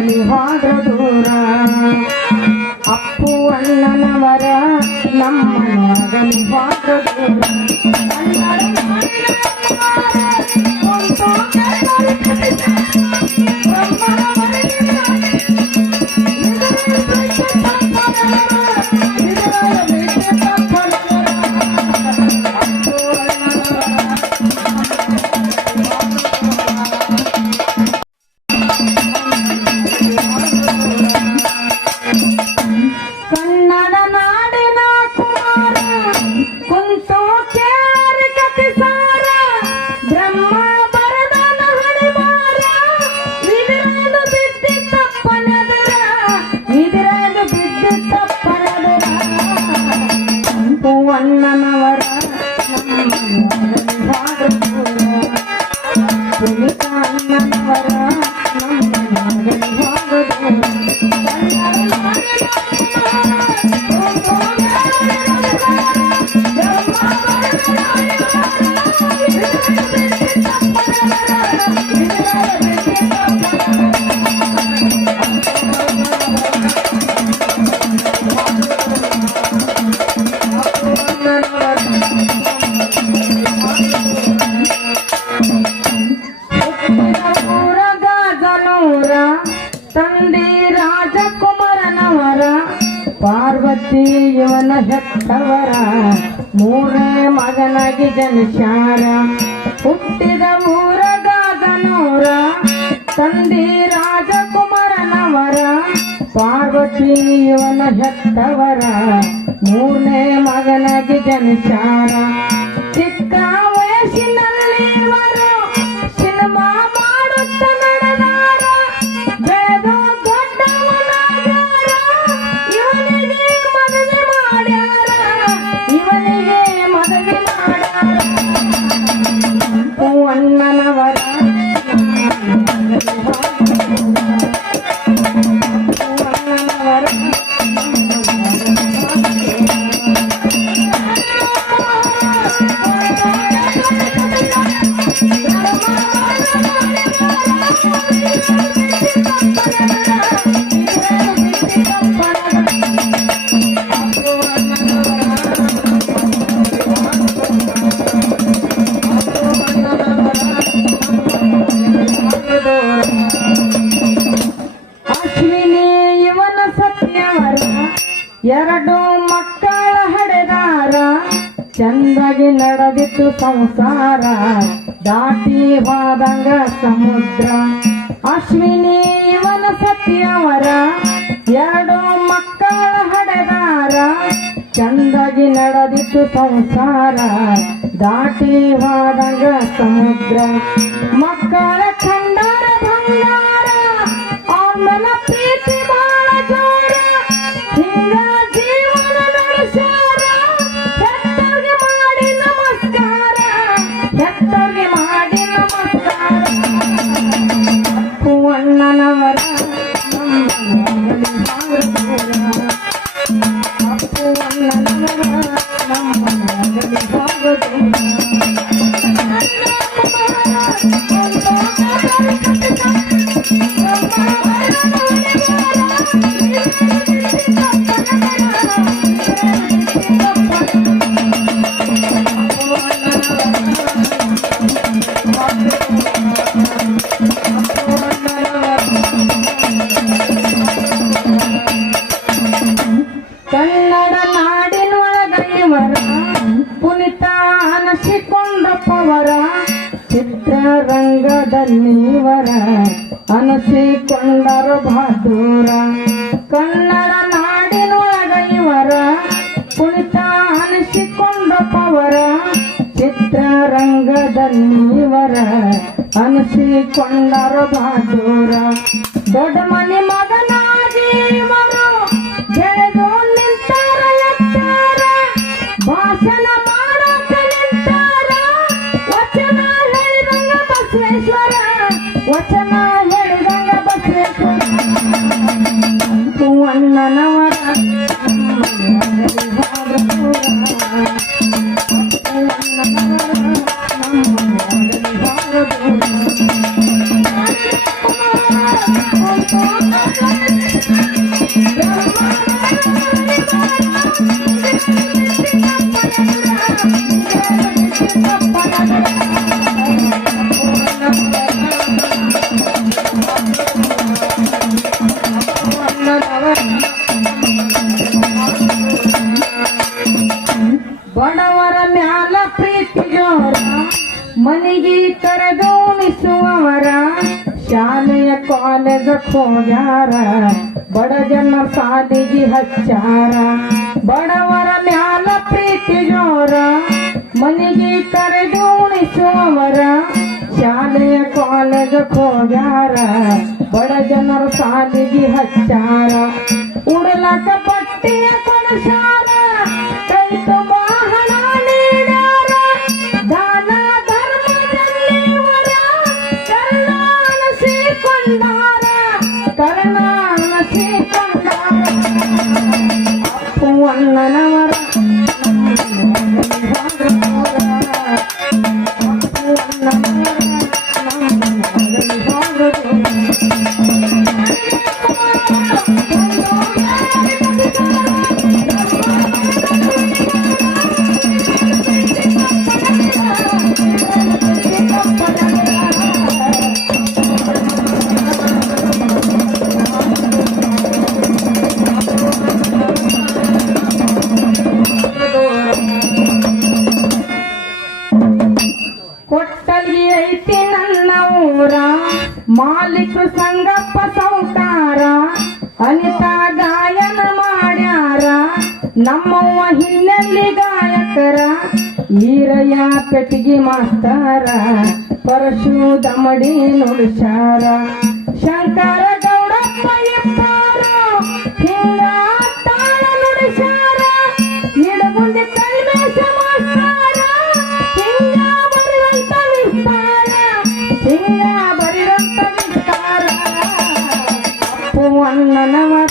ಮಗನಿ ಹೋದ್ರ ದೂರ ಅಪ್ಪು ಅಣ್ಣನವರ ನಮ್ಮ ಮಗನಿ ಹೋದ್ರ ದೂರ ರಾಜಕುಮಾರನವರ ಪಾರ್ವತಿ ಇವನ ಹೆತ್ತವರ ಮೂರೇ ಮಗನಾಗಿ ಜನಶಾರ ಹುಟ್ಟಿದ ಊರಗಾದನೂರ ತಂದಿ ರಾಜಕುಮಾರನವರ ಪಾರ್ವತಿ ಇವನ ಹೆತ್ತವರ ಮೂರನೇ ಮಗನಾಗಿ ಜನಶಾರ ಚಿಕ್ಕ ಚಂದಾಗಿ ನಡೆದಿತ್ತು ಸಂಸಾರ. ದಾಟಿ ಹೋದಂಗ ಸಮುದ್ರ. ಅಶ್ವಿನಿ ಇವನ ಸತ್ಯವರ. ಎರಡು ಮಕ್ಕಳ ಹಡೆದಾರ ಚಂದಾಗಿ ನಡೆದಿತ್ತು ಸಂಸಾರ. ದಾಟಿ ಹೋದಂಗ ಸಮುದ್ರ. ಮಕ್ಕಳ ಕನ್ನಡ ಅನಸಿಕೊಂಡರು ಬಹದ್ದೂರ ಕನ್ನಡ ನಾಡಿನೊಳಗ ಇವರ ಪುನಿತ ಅನಿಸಿಕೊಂಡಪ್ಪವರ ಚಿತ್ರರಂಗದಲ್ಲಿ ಇವರ ಅನಿಸಿಕೊಂಡರು ಬಹದ್ದೂರ ದೊಡ್ಡ ಮನೆ ಮಗನಾಗಿ নানা ಬಡವರ ಮ್ಯಾಲ ಪ್ರೀತಿ ಜೋರ ಮನೆಗೆ ಕರೆದೋಣಿಸುವವರ ಶಾಲೆಯ ಕಾಲೇಜ ಹೋಗ್ಯಾರ ಬಡ ಜನ ಸಾಲಿಗೆ ಹಚ್ಚಾರ ಬಡವರ ಮ್ಯಾಲ ಪ್ರೀತಿ ಜೋರ ಮನೆಗೆ ಕರೆದೋಣಿಸುವವರ ಶಾಲೆಯ ಕಾಲೇಜ ಹೋಗ್ಯಾರ ಬಡ ಜನರ ಸಾಲಿಗೆ ಹಚ್ಚಾರ ಉಡಲಕ ಬಟ್ಟೆಯ ಕೊಡಸಾರ ಊರ ಮಾಲೀಕರು ಸಂಗಪ್ಪ ಸೌಕಾರ ಅನಿತಾ ಗಾಯನ ಮಾಡ್ಯಾರ, ನಮ್ಮವ್ವ ಹಿನ್ನೆಲ್ಲಿ ಗಾಯಕರ ಈರಯ್ಯ ಪೆಟ್ಟಿಗೆ ಮಾಸ್ತಾರ ಪರಶು ದಮಡಿ ನುಡಿಸಾರ ಶಂಕರ மன்னனவர.